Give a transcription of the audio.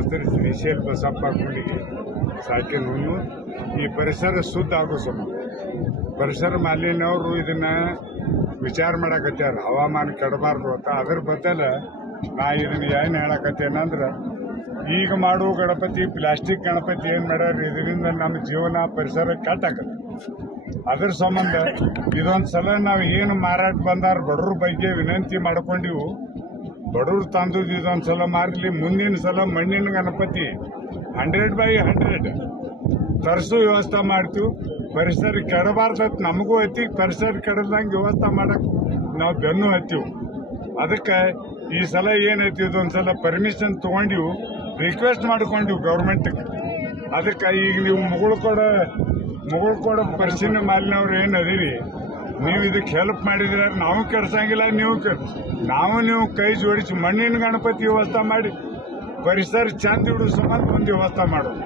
ಹೆಸರು ಶ್ರೀಶೈಲ್ ಬಸಪ್ಪ ಗುಂಡಿಗೆ ಸಾಕಿನ ಹುಣ್ಣು ಈ ಪರಿಸರ ಶುದ್ಧ ಆಗೋ ಸಂಬಂಧ ಪರಿಸರ ಮಾಲಿನ್ಯವರು ಇದನ್ನ ವಿಚಾರ ಮಾಡಕತ್ಯಾರ ಹವಾಮಾನ ಕೆಡಬಾರ್ದು ಅಂತ ಅದ್ರ ಬದಲ ನಾ ಇದನ್ನ ಏನು ಹೇಳಕತ್ತೇನಂದ್ರೆ ಈಗ ಮಾಡುವ ಗಣಪತಿ ಪ್ಲಾಸ್ಟಿಕ್ ಗಣಪತಿ ಏನು ಮಾಡ್ಯಾರ ಇದರಿಂದ ನಮ್ಮ ಜೀವನ ಪರಿಸರ ಕೆಟ್ಟಾಕತ್ತೆ ಅದ್ರ ಸಂಬಂಧ ಇದೊಂದು ಸಲ ನಾವು ಏನು ಮಾರಾಟ ಬಂದಾರ ಬಡವ್ರ ಬಗ್ಗೆ ವಿನಂತಿ ಮಾಡ್ಕೊಂಡಿವು ಬಡವ್ರು ತಂದು ಇದೊಂದು ಸಲ ಮಾರಲಿ ಮುಂದಿನ ಸಲ ಮಣ್ಣಿನ ಗಣಪತಿ 100/100 ತರಿಸೋ ವ್ಯವಸ್ಥೆ ಮಾಡ್ತೀವಿ ಪರಿಸರ ಕೆಡಬಾರ್ದತ್ ನಮಗೂ ಹತ್ತಿ ಪರಿಸರ ಕೆಡದಂಗೆ ವ್ಯವಸ್ಥೆ ಮಾಡಕ್ ನಾವು ಬೆನ್ನು ಹತ್ತೀವಿ ಅದಕ್ಕೆ ಈ ಸಲ ಏನೈತಿ ಇದೊಂದು ಸಲ ಪರ್ಮಿಷನ್ ತಗೊಂಡಿವು ರಿಕ್ವೆಸ್ಟ್ ಮಾಡ್ಕೊಂಡಿವು ಗೌರ್ಮೆಂಟ್ಗೆ ಅದಕ್ಕೆ ಈಗ ನೀವು ಮುಗುಳ್ಕೊಡ ಪರಿಶೀಲನೆ ಮಾಲಿನವ್ರು ಏನು ಅದೀರಿ ನೀವು ಇದಕ್ಕೆ ಹೆಲ್ಪ್ ಮಾಡಿದ್ರೆ ನಾವು ಕೆಡ್ಸಂಗಿಲ್ಲ ನೀವು ಕೈ ಜೋಡಿಸಿ ಮಣ್ಣಿನ ಗಣಪತಿ ವ್ಯವಸ್ಥೆ ಮಾಡಿ ಪರಿಸರ ಚಂದ ಇಡೋ ಸಂಬಂಧ ಒಂದು ವ್ಯವಸ್ಥೆ ಮಾಡೋದು